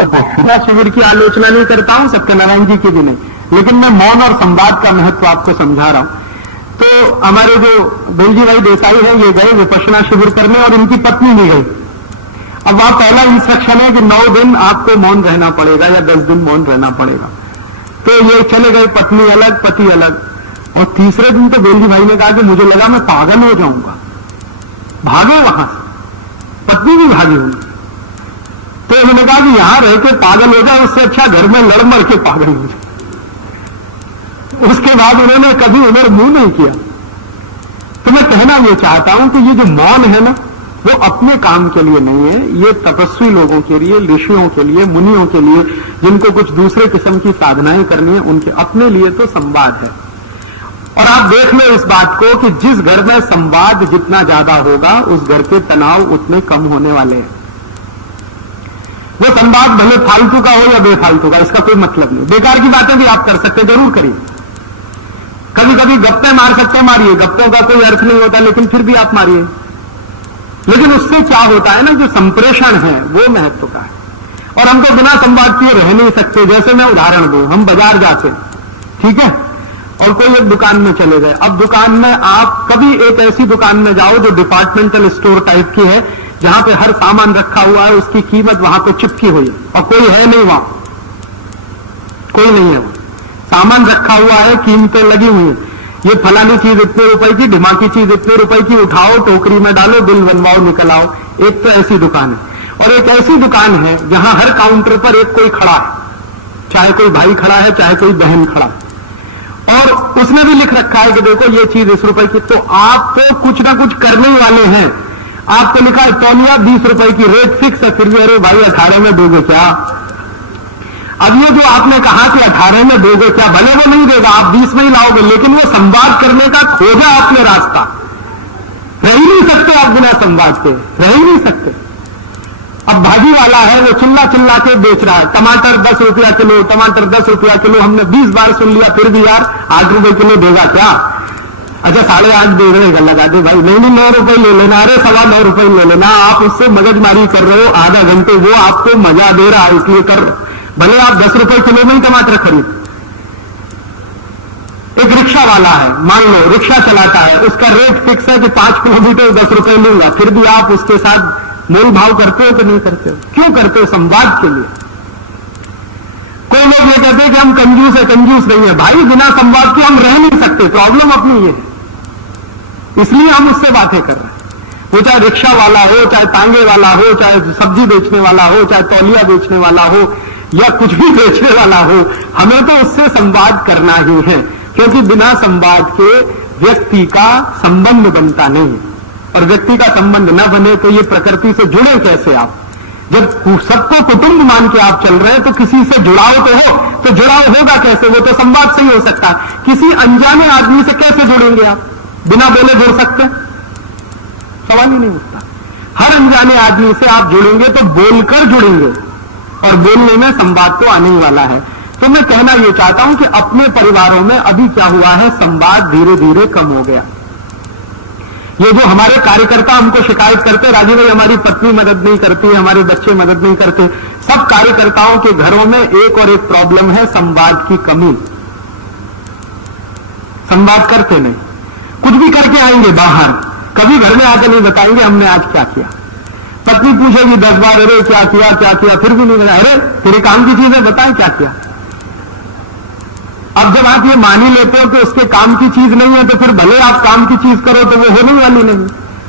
उपासना शिविर की आलोचना नहीं करता हूं, सत्यनारायण जी की भी नहीं, लेकिन मैं मौन और संवाद का महत्व आपको समझा रहा हूं। तो हमारे जो बेलजी भाई देसाई हैं, ये गए विपश्यना शिविर करने और इनकी पत्नी भी गई। अब वहां पहला इंस्ट्रक्शन है कि 9 दिन आपको मौन रहना पड़ेगा या 10 दिन मौन रहना पड़ेगा। तो ये चले गए, पत्नी अलग पति अलग। और तीसरे दिन तो बेलजी भाई ने कहा कि मुझे लगा मैं पागल हो जाऊंगा, भागे वहां से, पत्नी भी भागी हुई। तो उन्होंने कहा कि यहां रह के पागल हो जाए, उससे अच्छा घर में लड़ मर के पागल हो जाए। उसके बाद उन्होंने कभी उधर मुंह नहीं किया। तो मैं कहना यह चाहता हूं कि ये जो मौन है ना, वो अपने काम के लिए नहीं है, ये तपस्वी लोगों के लिए, ऋषियों के लिए, मुनियों के लिए, जिनको कुछ दूसरे किस्म की साधनाएं करनी है, उनके अपने लिए तो संवाद है। और आप देख लो इस बात को कि जिस घर में संवाद जितना ज्यादा होगा, उस घर के तनाव उतने कम होने वाले हैं। वो संवाद भले फालतू का हो या बेफालतू का, इसका कोई मतलब नहीं। बेकार की बातें भी आप कर सकते, जरूर करिए। कभी कभी गप्पे मार सकते, मारिए, गप्पों का कोई अर्थ नहीं होता, लेकिन फिर भी आप मारिए। लेकिन उससे क्या होता है ना, जो संप्रेषण है वो महत्व का है। और हम तो बिना संवाद किए रह नहीं सकते। जैसे मैं उदाहरण दूं, हम बाजार जाते, ठीक है, और कोई एक दुकान में चले गए। अब दुकान में आप कभी एक ऐसी दुकान में जाओ जो डिपार्टमेंटल स्टोर टाइप की है, जहां पे हर सामान रखा हुआ है, उसकी कीमत वहां पे चिपकी हुई है और कोई है नहीं वहां, कोई नहीं है वहां, सामान रखा हुआ है, कीमतें लगी हुई है, ये फलानी चीज इतने रुपए की, ढिमाकी चीज इतने रुपए की, उठाओ टोकरी में डालो, बिल बनवाओ, निकल आओ। एक तो ऐसी दुकान है। और एक ऐसी दुकान है जहां हर काउंटर पर एक कोई खड़ा है, चाहे कोई भाई खड़ा है, चाहे कोई बहन खड़ा है, और उसने भी लिख रखा है कि देखो ये चीज इस रुपए की। तो आप तो कुछ ना कुछ करने वाले हैं। आपको लिखा है तौलिया 20 रुपए की, रेट फिक्स है, फिर भी अरे भाई 18 में दोगे क्या? अब ये जो आपने कहा कि 18 में दोगे क्या, भले वो नहीं देगा, आप 20 में ही लाओगे, लेकिन वो संवाद करने का खोजा आपने रास्ता। रह ही नहीं सकते आप बिना संवाद के, रह ही नहीं सकते। अब भाजी वाला है, वो चिल्ला चिल्ला के बेच रहा है, टमाटर 10 रुपया किलो, टमाटर 10 रुपया किलो। हमने 20 बार सुन लिया, फिर भी यार 8 रुपए किलो देगा क्या? अच्छा 8.5 दे रहेगा, लगा दे भाई। नहीं 9 रुपए ले लेना, अरे 9.25 रुपए ले लेना। आप उससे मगजमारी कर रहे हो आधा घंटे, वो आपको मजा दे रहा है इसलिए कर। भले आप 10 रुपए किलो में ही टमाटर खरीद। एक रिक्शा वाला है, मान लो रिक्शा चलाता है, उसका रेट फिक्स है कि 5 किलोमीटर 10 रुपए लूंगा, फिर भी आप उसके साथ मोल भाव करते हो कि नहीं करते हो? क्यों करते हो? संवाद के लिए। कोई लोग ये कहते हैं कि हम कंजूस है, कंजूस नहीं है। भाई बिना संवाद के हम रह नहीं सकते, प्रॉब्लम अपनी ये है, इसलिए हम उससे बातें कर रहे हैं। वो चाहे रिक्शा वाला हो, चाहे तांगे वाला हो, चाहे सब्जी बेचने वाला हो, चाहे तौलिया बेचने वाला हो, या कुछ भी बेचने वाला हो, हमें तो उससे संवाद करना ही है, क्योंकि बिना संवाद के व्यक्ति का संबंध बनता नहीं। और व्यक्ति का संबंध न बने तो ये प्रकृति से जुड़े कैसे आप? जब सबको कुटुंब मान के आप चल रहे हैं तो किसी से जुड़ाव तो हो, तो जुड़ाव होगा कैसे? वो तो संवाद से ही हो सकता है। किसी अनजाने आदमी से कैसे जुड़ेंगे आप? बिना बोले जुड़ सकते? सवाल ही नहीं उठता। हर अनजाने आदमी से आप जुड़ेंगे तो बोलकर जुड़ेंगे, और बोलने में संवाद तो आने ही वाला है। तो मैं कहना यह चाहता हूं कि अपने परिवारों में अभी क्या हुआ है, संवाद धीरे धीरे कम हो गया। ये जो हमारे कार्यकर्ता हमको शिकायत करते, राजीव भाई हमारी पत्नी मदद नहीं करती, हमारे बच्चे मदद नहीं करते, सब कार्यकर्ताओं के घरों में एक और एक प्रॉब्लम है, संवाद की कमी। संवाद करते नहीं, कुछ भी करके आएंगे बाहर, कभी घर में आकर नहीं बताएंगे हमने आज क्या किया। पत्नी पूछेगी 10 बार, अरे क्या किया क्या किया, फिर भी नहीं बताया। अरे तेरे काम की चीज है, बताएं क्या किया। अब जब आप ये मान ही लेते हो कि उसके काम की चीज नहीं है, तो फिर भले आप काम की चीज करो तो वो होने वाली नहीं,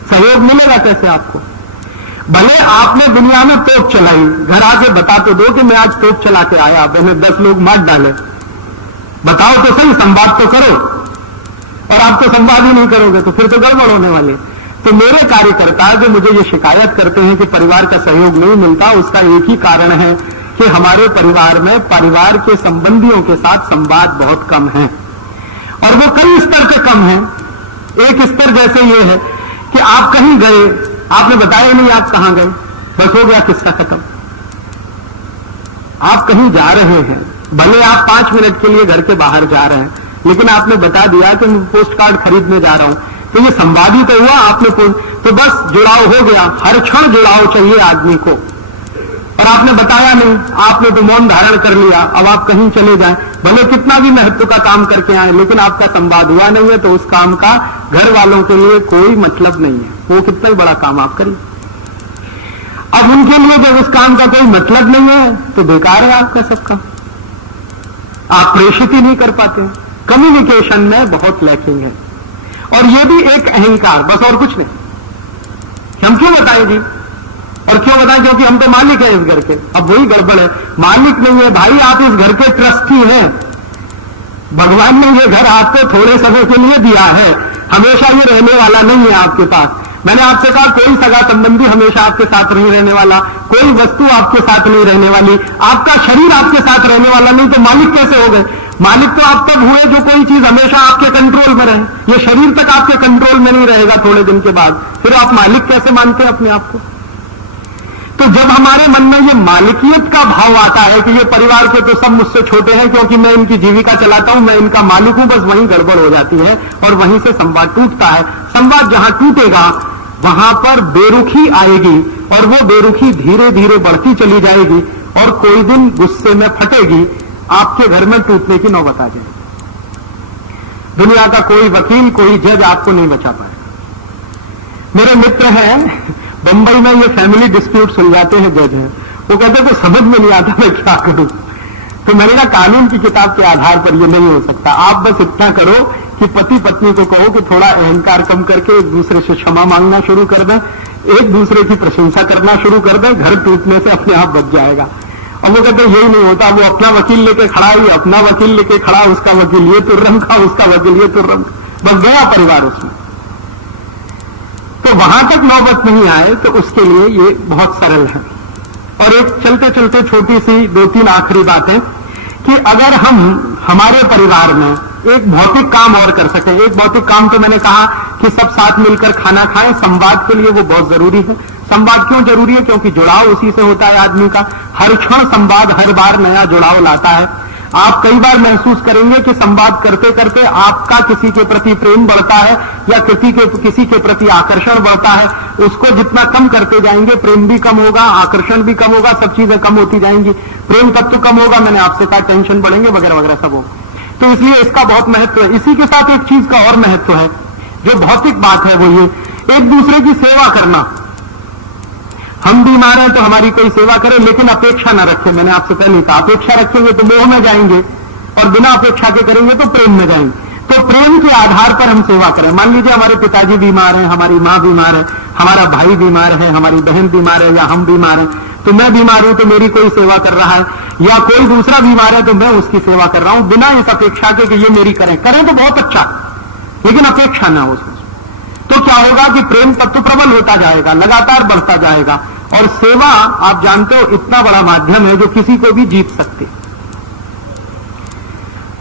सहयोग मिलेगा कैसे आपको? भले आपने दुनिया में तोप चलाई, घर आके बता तो दो कि मैं आज तोप चला के आया, मैंने 10 लोग मार डाले, बताओ तो सही, संवाद तो करो। और आप तो संवाद ही नहीं करोगे तो फिर तो गड़बड़ होने वाली। तो मेरे कार्यकर्ता जो मुझे ये शिकायत करते हैं कि परिवार का सहयोग नहीं मिलता, उसका एक ही कारण है कि हमारे परिवार में परिवार के संबंधियों के साथ संवाद बहुत कम है, और वो कई स्तर पे कम है। एक स्तर जैसे ये है कि आप कहीं गए, आपने बताया नहीं आप कहां गए, बस हो गया किस्सा खत्म। आप कहीं जा रहे हैं, भले आप 5 मिनट के लिए घर के बाहर जा रहे हैं, लेकिन आपने बता दिया कि मैं पोस्ट कार्ड खरीदने जा रहा हूं, तो ये संवाद ही तो हुआ। आपने तो बस जुड़ाव हो गया। हर क्षण जुड़ाव चाहिए आदमी को, और आपने बताया नहीं, आपने तो मौन धारण कर लिया। अब आप कहीं चले जाएं, भले कितना भी महत्व का काम करके आए, लेकिन आपका संवाद हुआ नहीं है, तो उस काम का घर वालों के लिए कोई मतलब नहीं है, वो कितना ही बड़ा काम आप करिए। अब उनके लिए जब उस काम का कोई मतलब नहीं है तो बेकार है आपका सब काम, आप प्रेषित ही नहीं कर पाते। कम्युनिकेशन में बहुत लैकिंग है, और ये भी एक अहंकार, बस और कुछ नहीं। हम क्यों बताएं जी, और क्यों बताएं? क्योंकि हम तो मालिक हैं इस घर के। अब वही गड़बड़ है, मालिक नहीं है भाई, आप इस घर के ट्रस्टी हैं। भगवान ने ये घर आपको थोड़े समय के लिए दिया है, हमेशा ये रहने वाला नहीं है आपके पास। मैंने आपसे कहा कोई सगा संबंधी हमेशा आपके साथ नहीं रहने वाला, कोई वस्तु आपके साथ नहीं रहने वाली, आपका शरीर आपके साथ रहने वाला नहीं, तो मालिक कैसे हो गए? मालिक तो आप तब हुए जो कोई चीज हमेशा आपके कंट्रोल में रहे। ये शरीर तक आपके कंट्रोल में नहीं रहेगा थोड़े दिन के बाद, फिर आप मालिक कैसे मानते हैं अपने आप को? तो जब हमारे मन में ये मालिकियत का भाव आता है कि ये परिवार के तो सब मुझसे छोटे हैं, क्योंकि मैं इनकी जीविका चलाता हूं, मैं इनका मालिक हूं, बस वहीं गड़बड़ हो जाती है और वहीं से संवाद टूटता है। संवाद जहां टूटेगा वहां पर बेरुखी आएगी, और वो बेरुखी धीरे धीरे बढ़ती चली जाएगी, और कोई दिन गुस्से में फटेगी, आपके घर में टूटने की नौबत आ जाएगी। दुनिया का कोई वकील, कोई जज आपको नहीं बचा पाएगा। मेरे मित्र हैं बंबई में, ये फैमिली डिस्प्यूट सुलझाते हैं जज हैं, वो कहते हैं समझ में नहीं आता मैं क्या करूं। तो मैंने कहा कानून की किताब के आधार पर ये नहीं हो सकता, आप बस इतना करो कि पति पत्नी को कहो कि थोड़ा अहंकार कम करके एक दूसरे से क्षमा मांगना शुरू कर दें, एक दूसरे की प्रशंसा करना शुरू कर दें, घर टूटने से अपने आप बच जाएगा। और वो कहते यही नहीं होता, वो अपना वकील लेके खड़ा ही, अपना वकील लेके खड़ा, उसका वकील ये तुर्रम खा, उसका वकील ये तुर्रम, बस गया परिवार उसमें। तो वहां तक नौबत नहीं आए तो उसके लिए ये बहुत सरल है। और एक चलते चलते छोटी सी 2-3 आखिरी बातें कि अगर हम हमारे परिवार में एक भौतिक काम और कर सकें, एक भौतिक काम तो मैंने कहा कि सब साथ मिलकर खाना खाएं, संवाद के लिए वो बहुत जरूरी है। संवाद क्यों जरूरी है? क्योंकि जुड़ाव उसी से होता है आदमी का, हर क्षण संवाद हर बार नया जुड़ाव लाता है। आप कई बार महसूस करेंगे कि संवाद करते करते आपका किसी के प्रति प्रेम बढ़ता है, या किसी के प्रति आकर्षण बढ़ता है। उसको जितना कम करते जाएंगे प्रेम भी कम होगा, आकर्षण भी कम होगा, सब चीजें कम होती जाएंगी। प्रेम तब तो कम होगा, मैंने आपसे कहा टेंशन बढ़ेंगे वगैरह वगैरह सब होगा। तो इसलिए इसका बहुत महत्व है। इसी के साथ एक चीज का और महत्व है, जो भौतिक बात है, वो ये एक दूसरे की सेवा करना। हम बीमार हैं तो हमारी कोई सेवा करे, लेकिन अपेक्षा न रखें। मैंने आपसे पहले कहा अपेक्षा रखेंगे तो मोह में जाएंगे, और बिना अपेक्षा के करेंगे तो प्रेम में जाएंगे। तो प्रेम के आधार पर हम सेवा करें। मान लीजिए हमारे पिताजी बीमार हैं, हमारी मां बीमार है, हमारा भाई बीमार है, हमारी बहन बीमार है, या हम बीमार हैं, तो मैं बीमार हूं तो मेरी कोई सेवा कर रहा है, या कोई दूसरा बीमार है तो मैं उसकी सेवा कर रहा हूं, बिना इस अपेक्षा के कि ये मेरी करें तो बहुत अच्छा, लेकिन अपेक्षा ना हो उसमें। तो क्या होगा कि प्रेम तत्व प्रबल होता जाएगा, लगातार बढ़ता जाएगा। और सेवा आप जानते हो इतना बड़ा माध्यम है जो किसी को भी जीत सकते।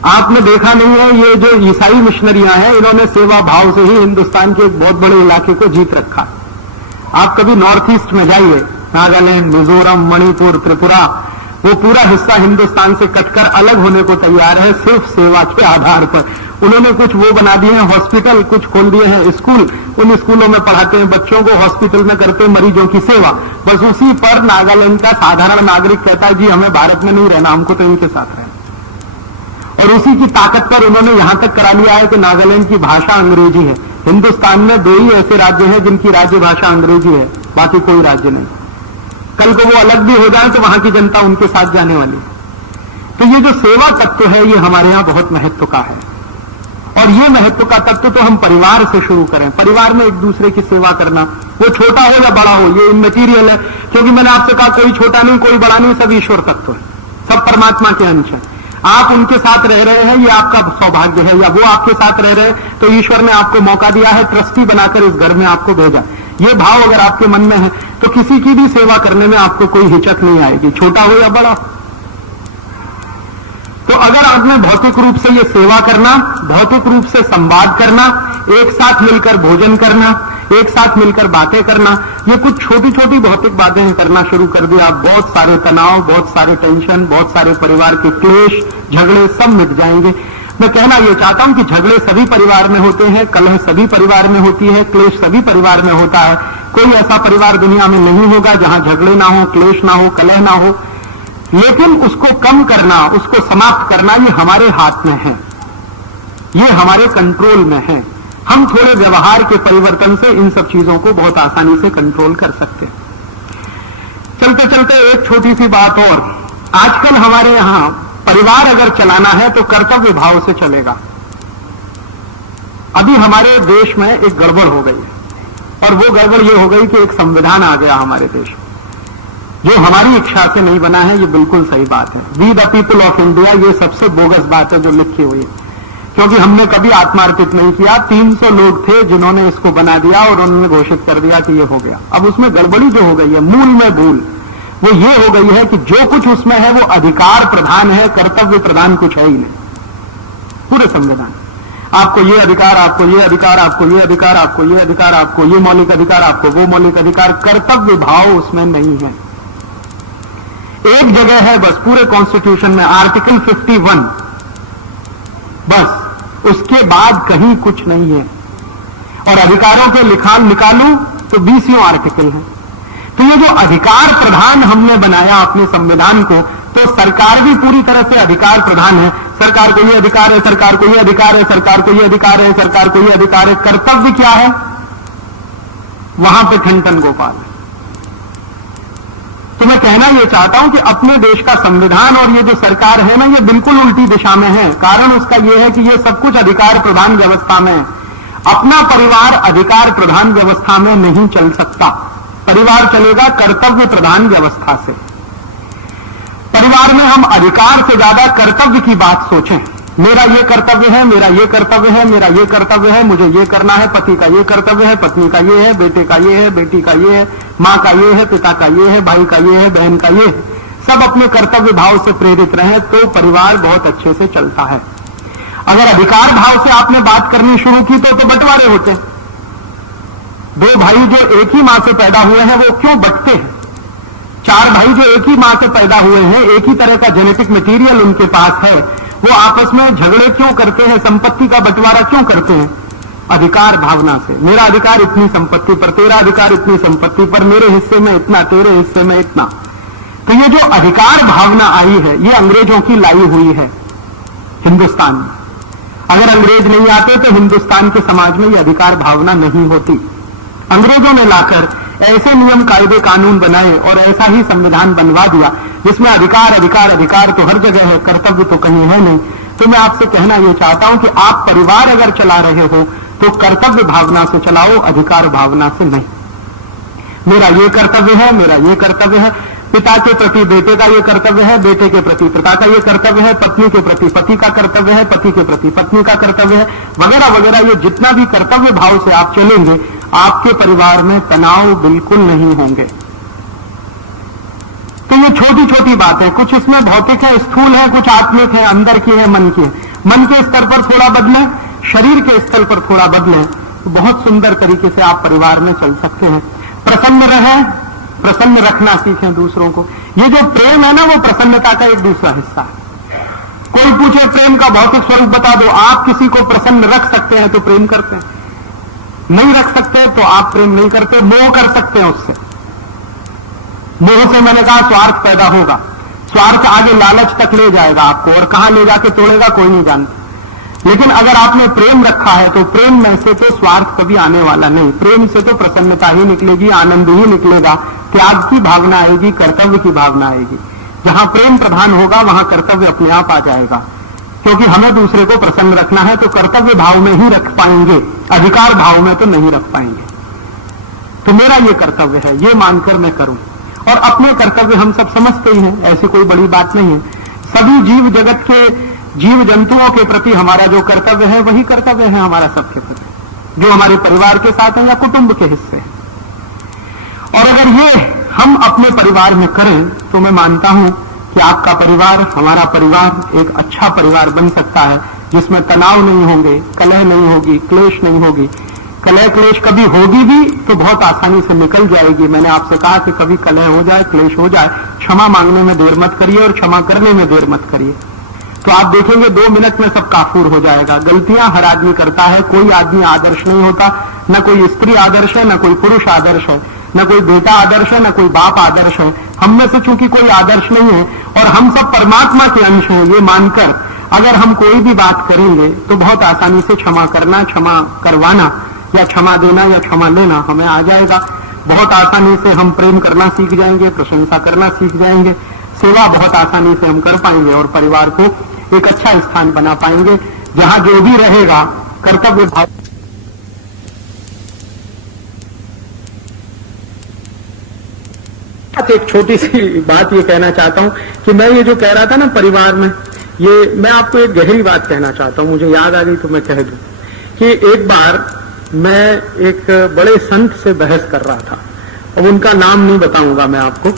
आपने देखा नहीं है, ये जो ईसाई मिशनरियां हैं, इन्होंने सेवा भाव से ही हिंदुस्तान के एक बहुत बड़े इलाके को जीत रखा। आप कभी नॉर्थ ईस्ट में जाइए, नागालैंड, मिजोरम, मणिपुर, त्रिपुरा, वो पूरा हिस्सा हिंदुस्तान से कटकर अलग होने को तैयार है सिर्फ सेवा के आधार पर। उन्होंने कुछ वो बना दिए हैं हॉस्पिटल, कुछ खोल दिए हैं स्कूल, उन स्कूलों में पढ़ाते हैं बच्चों को, हॉस्पिटल में करते हैं मरीजों की सेवा। बस उसी पर नागालैंड का साधारण नागरिक कहता है जी हमें भारत में नहीं रहना, हमको तो इनके साथ रहना। और उसी की ताकत पर उन्होंने यहां तक करा लिया है कि नागालैंड की भाषा अंग्रेजी है। हिंदुस्तान में 2 ही ऐसे राज्य हैं जिनकी राज्य भाषा अंग्रेजी है, बाकी कोई राज्य नहीं। कल को वो अलग भी हो जाए तो वहां की जनता उनके साथ जाने वाली। तो ये जो सेवा तत्व है ये हमारे यहां बहुत महत्व का है, और ये महत्व का तत्व तो हम परिवार से शुरू करें। परिवार में एक दूसरे की सेवा करना, वो छोटा हो या बड़ा हो, ये इमैटीरियल है। क्योंकि मैंने आपसे कहा कोई छोटा नहीं, कोई बड़ा नहीं, सब ईश्वर तत्व है, सब परमात्मा के अंश है। आप उनके साथ रह रहे हैं, ये आपका सौभाग्य है, या वो आपके साथ रह रहे हैं तो ईश्वर ने आपको मौका दिया है, ट्रस्टी बनाकर इस घर में आपको भेजा। ये भाव अगर आपके मन में है तो किसी की भी सेवा करने में आपको कोई हिचक नहीं आएगी, छोटा हो या बड़ा। तो अगर आपने भौतिक रूप से ये सेवा करना, भौतिक रूप से संवाद करना, एक साथ मिलकर भोजन करना, एक साथ मिलकर बातें करना, ये कुछ छोटी छोटी भौतिक बातें करना शुरू कर दिया, बहुत सारे तनाव, बहुत सारे टेंशन, बहुत सारे परिवार के क्लेश, झगड़े सब मिट जाएंगे। मैं कहना यह चाहता हूं कि झगड़े सभी परिवार में होते हैं, कलह सभी परिवार में होती है, क्लेश सभी परिवार में होता है। कोई ऐसा परिवार दुनिया में नहीं होगा जहां झगड़े ना हो, क्लेश ना हो, कलह ना हो। लेकिन उसको कम करना, उसको समाप्त करना, ये हमारे हाथ में है, ये हमारे कंट्रोल में है। हम थोड़े व्यवहार के परिवर्तन से इन सब चीजों को बहुत आसानी से कंट्रोल कर सकते हैं। चलते चलते एक छोटी सी बात और, आजकल हमारे यहां परिवार अगर चलाना है तो कर्तव्य भाव से चलेगा। अभी हमारे देश में एक गड़बड़ हो गई है, और वो गड़बड़ ये हो गई कि एक संविधान आ गया हमारे देश में, जो हमारी इच्छा से नहीं बना है। ये बिल्कुल सही बात है। We the people of India, ये सबसे बोगस बात है जो लिखी हुई है, क्योंकि हमने कभी आत्मार्पित नहीं किया। 300 लोग थे जिन्होंने इसको बना दिया और उन्होंने घोषित कर दिया कि ये हो गया। अब उसमें गड़बड़ी जो हो गई है, मूल में भूल वो ये हो गई है कि जो कुछ उसमें है वो अधिकार प्रधान है, कर्तव्य प्रधान कुछ है ही नहीं। पूरे संविधान आपको ये अधिकार, आपको ये अधिकार, आपको ये अधिकार, आपको ये अधिकार, आपको ये मौलिक अधिकार, आपको वो मौलिक अधिकार, कर्तव्य भाव उसमें नहीं है। एक जगह है बस पूरे कॉन्स्टिट्यूशन में, आर्टिकल 51, बस उसके बाद कहीं कुछ नहीं है। और अधिकारों के निकालूं तो 20 आर्टिकल है। तो ये जो अधिकार प्रधान हमने बनाया अपने संविधान को, तो सरकार भी पूरी तरह से अधिकार प्रधान है। सरकार को ये अधिकार है, सरकार को ये अधिकार है, सरकार को ये अधिकार है, सरकार को ये अधिकार है। कर्तव्य क्या है? वहां पे ठन गोपाल है। तो मैं कहना यह चाहता हूं कि अपने देश का संविधान और ये जो सरकार है ना, ये बिल्कुल उल्टी दिशा में है। कारण उसका यह है कि ये सब कुछ अधिकार प्रधान व्यवस्था में है। अपना परिवार अधिकार प्रधान व्यवस्था में नहीं चल सकता। परिवार चलेगा कर्तव्य प्रधान व्यवस्था से। परिवार में हम अधिकार से ज्यादा कर्तव्य की बात सोचें। मेरा ये कर्तव्य है, मेरा ये कर्तव्य है, मेरा ये कर्तव्य है, मुझे ये करना है, पति का ये कर्तव्य है, पत्नी का ये है, बेटे का ये है, बेटी का ये है, मां का ये है, पिता का ये है, भाई का ये है, बहन का ये है। सब अपने कर्तव्य भाव से प्रेरित रहे तो परिवार बहुत अच्छे से चलता है। अगर अधिकार भाव से आपने बात करनी शुरू की तो बंटवारे होते हैं। दो भाई जो एक ही मां से पैदा हुए हैं वो क्यों बंटते हैं? चार भाई जो एक ही मां से पैदा हुए हैं, एक ही तरह का जेनेटिक मटेरियल उनके पास है, वो आपस में झगड़े क्यों करते हैं? संपत्ति का बंटवारा क्यों करते हैं? अधिकार भावना से। मेरा अधिकार इतनी संपत्ति पर, तेरा अधिकार इतनी संपत्ति पर, मेरे हिस्से में इतना, तेरे हिस्से में इतना। तो ये जो अधिकार भावना आई है, ये अंग्रेजों की लाई हुई है हिंदुस्तान में। अगर अंग्रेज नहीं आते तो हिंदुस्तान के समाज में ये अधिकार भावना नहीं होती। अंग्रेजों ने लाकर ऐसे नियम कायदे कानून बनाए और ऐसा ही संविधान बनवा दिया जिसमें अधिकार अधिकार अधिकार तो हर जगह है, कर्तव्य तो कहीं है नहीं। तो मैं आपसे कहना यह चाहता हूं कि आप परिवार अगर चला रहे हो तो कर्तव्य भावना से चलाओ, अधिकार भावना से नहीं। मेरा ये कर्तव्य है, मेरा ये कर्तव्य है, पिता के प्रति बेटे का ये कर्तव्य है, बेटे के प्रति पिता का ये कर्तव्य है, पत्नी के प्रति पति का कर्तव्य है, पति के प्रति पत्नी का कर्तव्य है, वगैरह वगैरह। ये जितना भी कर्तव्य भाव से आप चलेंगे, आपके परिवार में तनाव बिल्कुल नहीं होंगे। तो ये छोटी छोटी बातें, कुछ इसमें भौतिक है, स्थूल है, कुछ आत्मिक है, अंदर की है, मन की है। मन के स्तर पर थोड़ा बदले, शरीर के स्तर पर थोड़ा बदले, तो बहुत सुंदर तरीके से आप परिवार में चल सकते हैं। प्रसन्न रहें, प्रसन्न रखना सीखें दूसरों को। ये जो प्रेम है ना, वो प्रसन्नता का एक दूसरा हिस्सा है। कोई पूछे प्रेम का भौतिक स्वरूप बता दो, आप किसी को प्रसन्न रख सकते हैं तो प्रेम करते हैं, नहीं रख सकते तो आप प्रेम नहीं करते। मोह कर सकते हैं उससे। मोह से मैंने कहा स्वार्थ पैदा होगा, स्वार्थ आगे लालच तक ले जाएगा आपको, और कहां ले जाके तोड़ेगा कोई नहीं जानता। लेकिन अगर आपने प्रेम रखा है तो प्रेम में से तो स्वार्थ कभी आने वाला नहीं। प्रेम से तो प्रसन्नता ही निकलेगी, आनंद ही निकलेगा, त्याग की भावना आएगी, कर्तव्य की भावना आएगी। जहां प्रेम प्रधान होगा वहां कर्तव्य अपने आप आ जाएगा, क्योंकि हमें दूसरे को प्रसन्न रखना है तो कर्तव्य भाव में ही रख पाएंगे, अधिकार भाव में तो नहीं रख पाएंगे। तो मेरा ये कर्तव्य है, ये मानकर मैं करूं। और अपने कर्तव्य हम सब समझते ही हैं, ऐसी कोई बड़ी बात नहीं है। सभी जीव जगत के जीव जंतुओं के प्रति हमारा जो कर्तव्य है वही कर्तव्य है हमारा सबके प्रति, जो हमारे परिवार के साथ है या कुटुंब के हिस्से है। और अगर ये हम अपने परिवार में करें तो मैं मानता हूं कि आपका परिवार, हमारा परिवार एक अच्छा परिवार बन सकता है, जिसमें तनाव नहीं होंगे, कलह नहीं होगी, क्लेश नहीं होगी। कलह क्लेश कभी होगी भी तो बहुत आसानी से निकल जाएगी। मैंने आपसे कहा कि कभी कलह हो जाए, क्लेश हो जाए, क्षमा मांगने में देर मत करिए और क्षमा करने में देर मत करिए। तो आप देखेंगे 2 मिनट में सब काफूर हो जाएगा। गलतियां हर आदमी करता है, कोई आदमी आदर्श नहीं होता, न कोई स्त्री आदर्श है, न कोई पुरुष आदर्श है, न कोई बेटा आदर्श है, न कोई बाप आदर्श है। हम में से चूंकि कोई आदर्श नहीं है और हम सब परमात्मा के अंश हैं, ये मानकर अगर हम कोई भी बात करेंगे तो बहुत आसानी से क्षमा करना, क्षमा करवाना या क्षमा देना या क्षमा लेना हमें आ जाएगा। बहुत आसानी से हम प्रेम करना सीख जाएंगे, प्रशंसा करना सीख जाएंगे, सेवा बहुत आसानी से हम कर पाएंगे और परिवार को एक अच्छा स्थान बना पाएंगे जहां जो भी रहेगा कर्तव्य भाव। एक छोटी सी बात ये कहना चाहता हूं कि मैं ये जो कह रहा था ना परिवार में, ये मैं आपको एक गहरी बात कहना चाहता हूं, मुझे याद आ गई तो मैं कह दूं कि एक बार मैं एक बड़े संत से बहस कर रहा था। अब उनका नाम नहीं बताऊंगा मैं आपको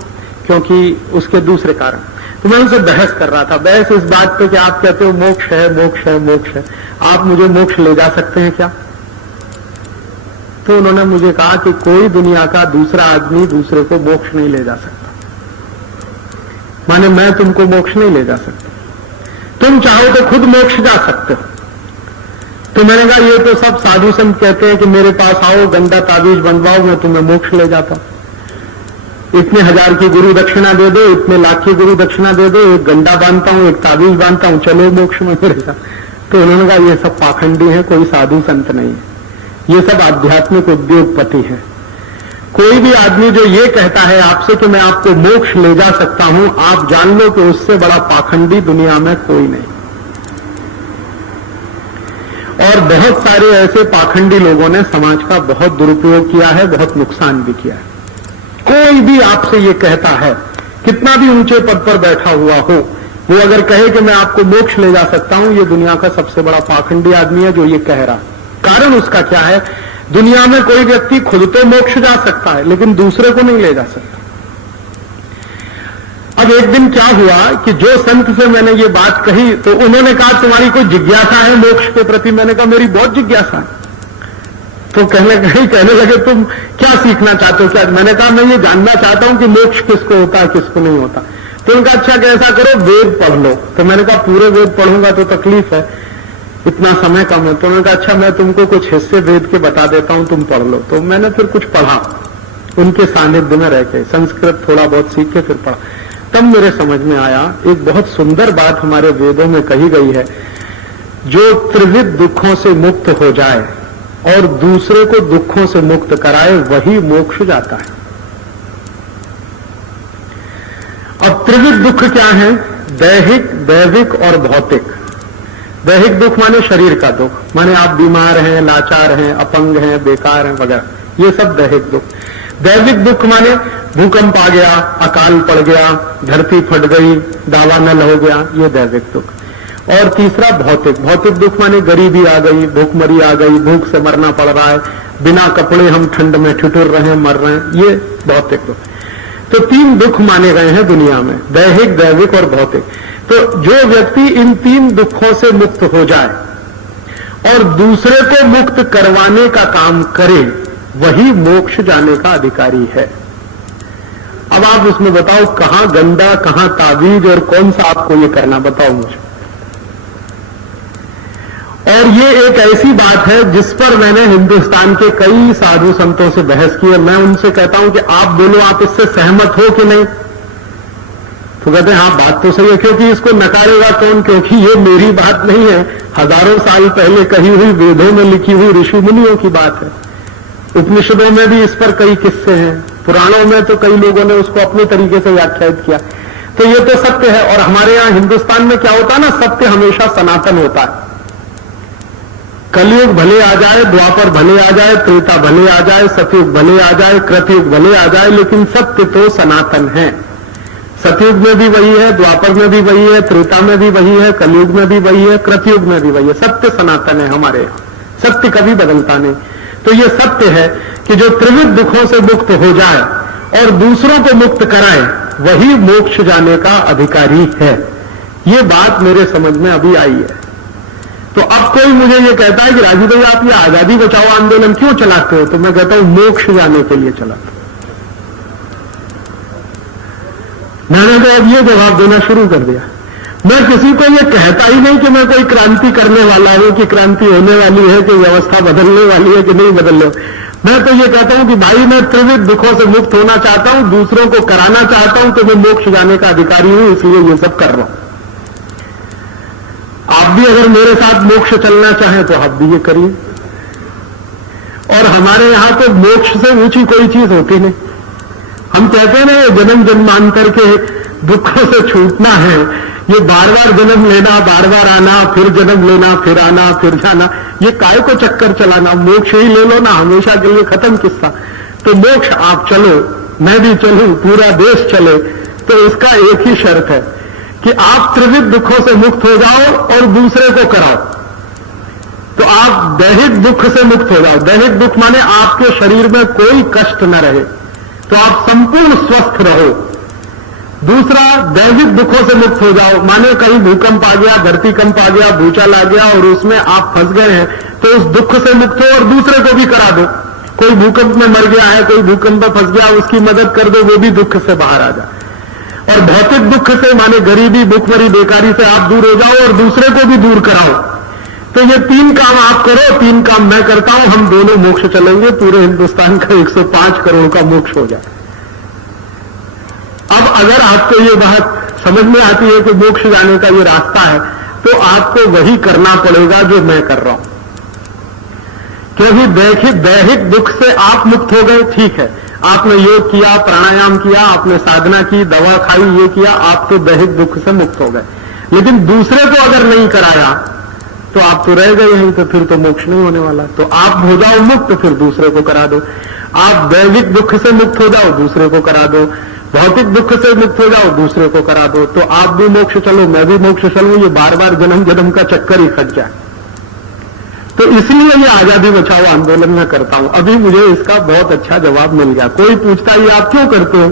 क्योंकि उसके दूसरे कारण। तो मैं उनसे बहस कर रहा था, बहस इस बात पे कि आप कहते हो मोक्ष है, मोक्ष है, मोक्ष है, आप मुझे मोक्ष ले जा सकते हैं क्या? तो उन्होंने मुझे कहा कि कोई दुनिया का दूसरा आदमी दूसरे को मोक्ष नहीं ले जा सकता, माने मैं तुमको मोक्ष नहीं ले जा सकता, तुम चाहो तो खुद मोक्ष जा सकते हो। तो मैंने कहा ये तो सब साधु संत कहते हैं कि मेरे पास आओ, गंदा ताबीज बनवाओ, मैं तुम्हें मोक्ष ले जाता हूं। इतने 1000 की गुरु दक्षिणा दे दो, इतने लाख की गुरु दक्षिणा दे दो, एक गंडा बांधता हूं, एक ताबीज बांधता हूं, चलो मोक्ष में मेरे साथ। तो उन्होंने कहा ये सब पाखंडी है, कोई साधु संत नहीं है, ये सब आध्यात्मिक उद्योगपति है। कोई भी आदमी जो ये कहता है आपसे कि मैं आपको मोक्ष ले जा सकता हूं, आप जान लो कि उससे बड़ा पाखंडी दुनिया में कोई नहीं। और बहुत सारे ऐसे पाखंडी लोगों ने समाज का बहुत दुरुपयोग किया है, बहुत नुकसान भी किया है। कोई भी आपसे ये कहता है, कितना भी ऊंचे पद पर बैठा हुआ हो, वो अगर कहे कि मैं आपको मोक्ष ले जा सकता हूं, ये दुनिया का सबसे बड़ा पाखंडी आदमी है जो ये कह रहा। कारण उसका क्या है? दुनिया में कोई व्यक्ति खुद तो मोक्ष जा सकता है लेकिन दूसरे को नहीं ले जा सकता। अब एक दिन क्या हुआ कि जो संत से मैंने ये बात कही तो उन्होंने कहा तुम्हारी कोई जिज्ञासा है मोक्ष के प्रति? मैंने कहा मेरी बहुत जिज्ञासा है। तो कहने लगे तुम क्या सीखना चाहते हो क्या? मैंने कहा मैं ये जानना चाहता हूं कि मोक्ष किसको होता है किसको नहीं होता। तो उनका अच्छा कैसा करो, वेद पढ़ लो। तो मैंने कहा पूरे वेद पढ़ूंगा तो तकलीफ है, इतना समय कम है। तो उन्होंने कहा अच्छा मैं तुमको कुछ हिस्से वेद के बता देता हूं, तुम पढ़ लो। तो मैंने फिर कुछ पढ़ा, उनके सानिध्य में रह के संस्कृत थोड़ा बहुत सीख के फिर पढ़ा। तब मेरे समझ में आया एक बहुत सुंदर बात हमारे वेदों में कही गई है, जो त्रिविध दुखों से मुक्त हो जाए और दूसरे को दुखों से मुक्त कराए वही मोक्ष जाता है। अब त्रिविध दुख क्या है? दैहिक, दैविक और भौतिक। दैहिक दुख माने शरीर का दुख, माने आप बीमार हैं, लाचार हैं, अपंग हैं, बेकार हैं वगैरह, ये सब दैहिक दुख। दैविक दुख माने भूकंप आ गया, अकाल पड़ गया, धरती फट गई, दावानल हो गया, ये दैविक दुख। और तीसरा भौतिक। भौतिक दुख माने गरीबी आ गई, भूखमरी आ गई, भूख से मरना पड़ रहा है, बिना कपड़े हम ठंड में ठिठुर रहे हैं, मर रहे हैं, ये भौतिक दुख। तो 3 दुख माने गए हैं दुनिया में, दैहिक, दैविक और भौतिक। तो जो व्यक्ति इन 3 दुखों से मुक्त हो जाए और दूसरे को मुक्त करवाने का काम करे वही मोक्ष जाने का अधिकारी है। अब आप उसमें बताओ कहां गंदा, कहां ताबीज और कौन सा आपको ये करना, बताओ मुझे। और ये एक ऐसी बात है जिस पर मैंने हिंदुस्तान के कई साधु संतों से बहस की है। मैं उनसे कहता हूं कि आप बोलो आप इससे सहमत हो कि नहीं? तो कहते हैं हाँ बात तो सही है, क्योंकि इसको नकारेगा कौन? क्योंकि ये मेरी बात नहीं है, हजारों साल पहले कही हुई, वेदों में लिखी हुई ऋषि मुनियों की बात है। उपनिषदों में भी इस पर कई किस्से हैं, पुराणों में तो कई लोगों ने उसको अपने तरीके से व्याख्यायित किया। तो ये तो सत्य है। और हमारे यहां हिंदुस्तान में क्या होता है ना, सत्य हमेशा सनातन होता है। कलयुग भले आ जाए, द्वापर भले आ जाए, त्रेता भले आ जाए, सतयुग भले आ जाए, कृतयुग भले आ जाए, लेकिन सत्य तो सनातन है। सतयुग में भी वही है, द्वापर में भी वही है, त्रेता में भी वही है, कलयुग में भी वही है, कृतयुग में भी वही है। सत्य सनातन है हमारे यहाँ, सत्य कभी बदलता नहीं। तो ये सत्य है कि जो त्रिविध दुखों से मुक्त हो जाए और दूसरों को मुक्त कराए वही मोक्ष जाने का अधिकारी है। ये बात मेरे समझ में अभी आई है। तो अब कोई मुझे ये कहता है कि राजू भाई आप ये आजादी बचाओ आंदोलन क्यों चलाते हो? तो मैं कहता हूं मोक्ष जाने के लिए चलाता हूं। मैंने तो अब ये जवाब देना शुरू कर दिया। मैं किसी को ये कहता ही नहीं कि मैं कोई क्रांति करने वाला हूं, कि क्रांति होने वाली है, कि व्यवस्था बदलने वाली है कि नहीं बदलने। मैं तो ये कहता हूं कि भाई मैं त्रिविध दुखों से मुक्त होना चाहता हूं, दूसरों को कराना चाहता हूं, तो मैं मोक्ष जाने का अधिकारी हूं, इसलिए ये सब कर रहा हूं। आप भी अगर मेरे साथ मोक्ष चलना चाहें तो आप भी ये करिए। और हमारे यहां तो मोक्ष से ऊंची कोई चीज होती नहीं। हम कहते हैं ना, जन्म जन्मांतर के दुखों से छूटना है, ये बार बार जन्म लेना, बार बार आना, फिर जन्म लेना, फिर आना, फिर जाना, ये काय को चक्कर चलाना। मोक्ष ही ले लो ना, हमेशा के लिए खत्म किस्सा। तो मोक्ष आप चलो, मैं भी चलूं, पूरा देश चले, तो इसका एक ही शर्त है कि आप त्रिविध दुखों से मुक्त हो जाओ और दूसरे को कराओ। तो आप दैहिक दुख से मुक्त हो जाओ। दैहिक दुख माने आपके शरीर में कोई कष्ट न रहे, तो आप संपूर्ण स्वस्थ रहो। दूसरा, दैहिक दुखों से मुक्त हो जाओ, माने कहीं भूकंप आ गया, धरती कंप आ गया, भूचाल आ गया और उसमें आप फंस गए हैं, तो उस दुख से मुक्त हो और दूसरे को भी करा दो। कोई भूकंप में मर गया है, कोई भूकंप में फंस गया, उसकी मदद कर दो, वो भी दुख से बाहर आ जाए। और भौतिक दुख से माने गरीबी, भूखमरी, बेकारी से आप दूर हो जाओ और दूसरे को भी दूर कराओ। तो ये 3 काम आप करो, 3 काम मैं करता हूं, हम दोनों मोक्ष चलेंगे, पूरे हिंदुस्तान का 105 करोड़ का मोक्ष हो जाए। अब अगर आपको ये बात समझ में आती है कि मोक्ष जाने का ये रास्ता है, तो आपको वही करना पड़ेगा जो मैं कर रहा हूं। क्योंकि दैहिक दुख से आप मुक्त हो गए, ठीक है, आपने योग किया, प्राणायाम किया, आपने साधना की, दवा खाई, ये किया, आप तो दैहिक दुख से मुक्त हो गए। लेकिन दूसरे को अगर नहीं कराया तो आप तो रह गए हैं, तो फिर तो मोक्ष नहीं होने वाला। तो आप हो जाओ मुक्त, फिर दूसरे को करा दो। आप दैहिक दुख से मुक्त हो जाओ, दूसरे को करा दो। भौतिक दुख से मुक्त हो जाओ, दूसरे को करा दो। तो आप भी मोक्ष चलो, मैं भी मोक्ष चलूं, ये बार बार जन्म जन्म का चक्कर ही फट जाए। तो इसलिए ये आजादी बचाओ आंदोलन में करता हूं। अभी मुझे इसका बहुत अच्छा जवाब मिल गया। कोई पूछता है ये आप क्यों करते हो?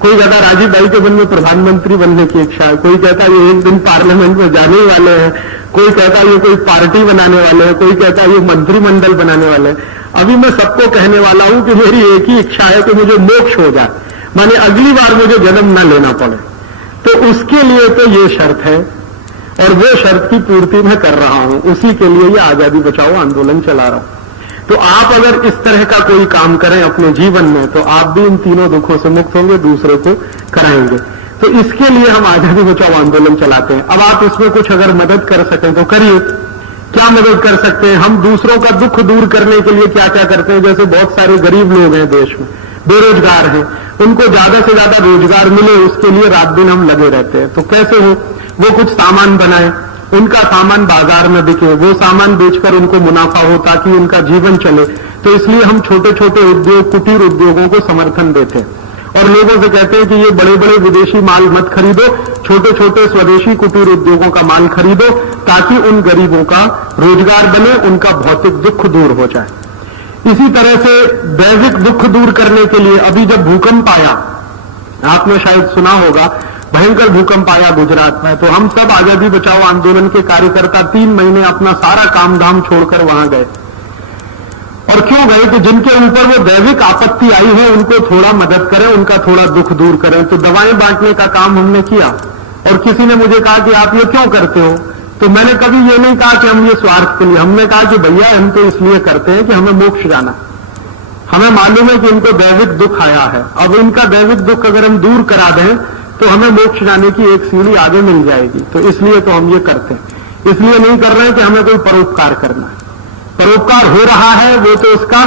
कोई कहता राजीव भाई के मन में प्रधानमंत्री बनने की इच्छा है, कोई कहता ये एक दिन पार्लियामेंट में जाने वाले हैं, कोई कहता ये कोई पार्टी बनाने वाले हैं, कोई कहता ये मंत्रिमंडल बनाने वाले हैं। अभी मैं सबको कहने वाला हूं कि मेरी एक ही इच्छा है कि मुझे मोक्ष हो जाए, माने अगली बार मुझे जन्म न लेना पड़े। तो उसके लिए तो ये शर्त है और वो शर्त की पूर्ति मैं कर रहा हूं, उसी के लिए ये आजादी बचाओ आंदोलन चला रहा हूं। तो आप अगर इस तरह का कोई काम करें अपने जीवन में, तो आप भी इन तीनों दुखों से मुक्त होंगे, दूसरे को कराएंगे। तो इसके लिए हम आजादी बचाओ आंदोलन चलाते हैं। अब आप इसमें कुछ अगर मदद कर सकें तो करिए। क्या मदद कर सकते हैं? हम दूसरों का दुख दूर करने के लिए क्या क्या करते हैं? जैसे बहुत सारे गरीब लोग हैं देश में, बेरोजगार हैं, उनको ज्यादा से ज्यादा रोजगार मिले, उसके लिए रात दिन हम लगे रहते हैं। तो कैसे हो? वो कुछ सामान बनाए, उनका सामान बाजार में बिके, वो सामान बेचकर उनको मुनाफा हो ताकि उनका जीवन चले। तो इसलिए हम छोटे छोटे उद्योग, कुटीर उद्योगों को समर्थन देते हैं और लोगों से कहते हैं कि ये बड़े बड़े विदेशी माल मत खरीदो, छोटे छोटे स्वदेशी कुटीर उद्योगों का माल खरीदो, ताकि उन गरीबों का रोजगार बने, उनका भौतिक दुख दूर हो जाए। इसी तरह से दैविक दुख दूर करने के लिए अभी जब भूकंप आया, आपने शायद सुना होगा, भयंकर भूकंप आया गुजरात में, तो हम सब आजादी बचाओ आंदोलन के कार्यकर्ता 3 महीने अपना सारा काम धाम छोड़कर वहां गए। और क्यों गए? तो जिनके ऊपर वो दैविक आपत्ति आई है उनको थोड़ा मदद करें, उनका थोड़ा दुख दूर करें। तो दवाएं बांटने का काम हमने किया। और किसी ने मुझे कहा कि आप ये क्यों करते हो? तो मैंने कभी ये नहीं कहा कि हम ये स्वार्थ के लिए, हमने कहा कि भैया हम तो इसलिए करते हैं कि हमें मोक्ष जाना, हमें मालूम है कि इनको दैविक दुख आया है। अब इनका दैविक दुख अगर हम दूर करा दें तो हमें मोक्ष जाने की एक सीढ़ी आगे मिल जाएगी। तो इसलिए तो हम ये करते हैं। इसलिए नहीं कर रहे हैं कि हमें कोई परोपकार करना है। परोपकार हो रहा है, वो तो उसका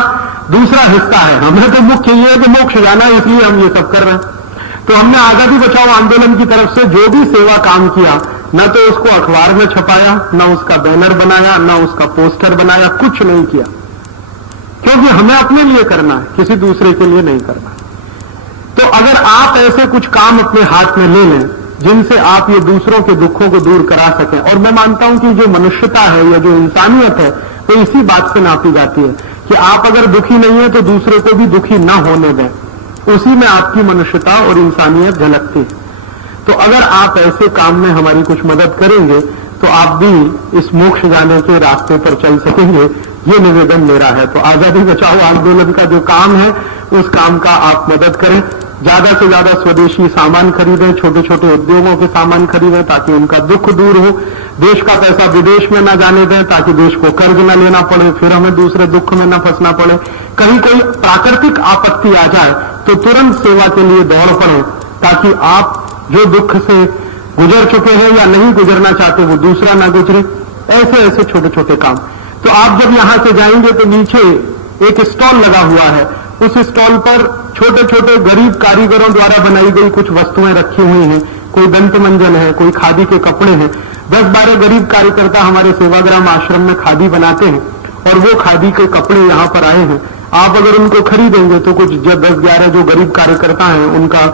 दूसरा हिस्सा है। हमें तो मुख्य ये है कि मोक्ष जाना है, इसलिए हम ये सब कर रहे हैं। तो हमने आजादी बचाओ आंदोलन की तरफ से जो भी सेवा काम किया, न तो उसको अखबार में छपाया, न उसका बैनर बनाया, न उसका पोस्टर बनाया, कुछ नहीं किया, क्योंकि हमें अपने लिए करना है, किसी दूसरे के लिए नहीं करना। तो अगर आप ऐसे कुछ काम अपने हाथ में ले लें जिनसे आप ये दूसरों के दुखों को दूर करा सकें, और मैं मानता हूं कि जो मनुष्यता है या जो इंसानियत है वो इसी बात से नापी जाती है कि आप अगर दुखी नहीं है तो दूसरे को भी दुखी ना होने दें, उसी में आपकी मनुष्यता और इंसानियत झलकती है। तो अगर आप ऐसे काम में हमारी कुछ मदद करेंगे तो आप भी इस मोक्ष जाने के रास्ते पर चल सकेंगे, ये निवेदन मेरा है। तो आजादी बचाओ आंदोलन का जो काम है उस काम का आप मदद करें। ज्यादा से ज्यादा स्वदेशी सामान खरीदें, छोटे छोटे उद्योगों के सामान खरीदें ताकि उनका दुख दूर हो। देश का पैसा विदेश में न जाने दें ताकि देश को कर्ज न लेना पड़े, फिर हमें दूसरे दुख में न फंसना पड़े। कहीं कोई प्राकृतिक आपत्ति आ जाए तो तुरंत सेवा के लिए दौड़ पड़े ताकि आप जो दुख से गुजर चुके हैं या नहीं गुजरना चाहते वो दूसरा ना गुजरे। ऐसे ऐसे छोटे छोटे काम। तो आप जब यहां से जाएंगे तो नीचे एक स्टॉल लगा हुआ है, उस स्टॉल पर छोटे छोटे गरीब कारीगरों द्वारा बनाई गई कुछ वस्तुएं रखी हुई हैं। कोई दंत मंजन है, कोई खादी के कपड़े हैं। 10-12 गरीब कार्यकर्ता हमारे सेवाग्राम आश्रम में खादी बनाते हैं और वो खादी के कपड़े यहां पर आए हैं। आप अगर उनको खरीदेंगे तो कुछ 10-11 जो गरीब कार्यकर्ता हैं उनका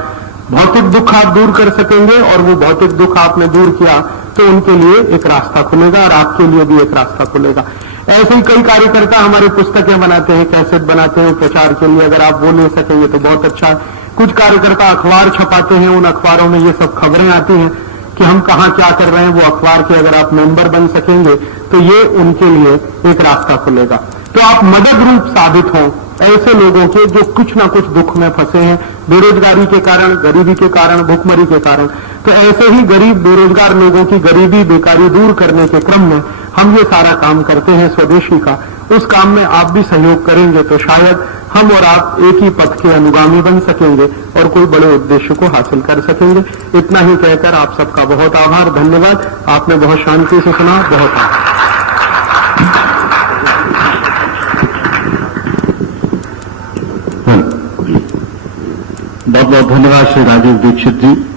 भौतिक दुख आप दूर कर सकेंगे और वो भौतिक दुख आपने दूर किया तो उनके लिए एक रास्ता खुलेगा और आपके लिए भी एक रास्ता खुलेगा। ऐसे ही कई कार्यकर्ता हमारे पुस्तकें बनाते हैं, कैसेट बनाते हैं प्रचार के लिए। अगर आप वो ले सकेंगे तो बहुत अच्छा है। कुछ कार्यकर्ता अखबार छपाते हैं, उन अखबारों में ये सब खबरें आती हैं कि हम कहां क्या कर रहे हैं। वो अखबार के अगर आप मेंबर बन सकेंगे तो ये उनके लिए एक रास्ता खुलेगा। तो आप मदद रूप साबित हों ऐसे लोगों के जो कुछ ना कुछ दुख में फंसे हैं, बेरोजगारी के कारण, गरीबी के कारण, भुखमरी के कारण। तो ऐसे ही गरीब बेरोजगार लोगों की गरीबी बेकारी दूर करने के क्रम में हम ये सारा काम करते हैं स्वदेशी का। उस काम में आप भी सहयोग करेंगे तो शायद हम और आप एक ही पथ के अनुगामी बन सकेंगे और कोई बड़े उद्देश्य को हासिल कर सकेंगे। इतना ही कहकर आप सबका बहुत आभार, धन्यवाद। आपने बहुत शांति से सुना, बहुत आभार। बहुत बहुत धन्यवाद श्री राजीव दीक्षित जी।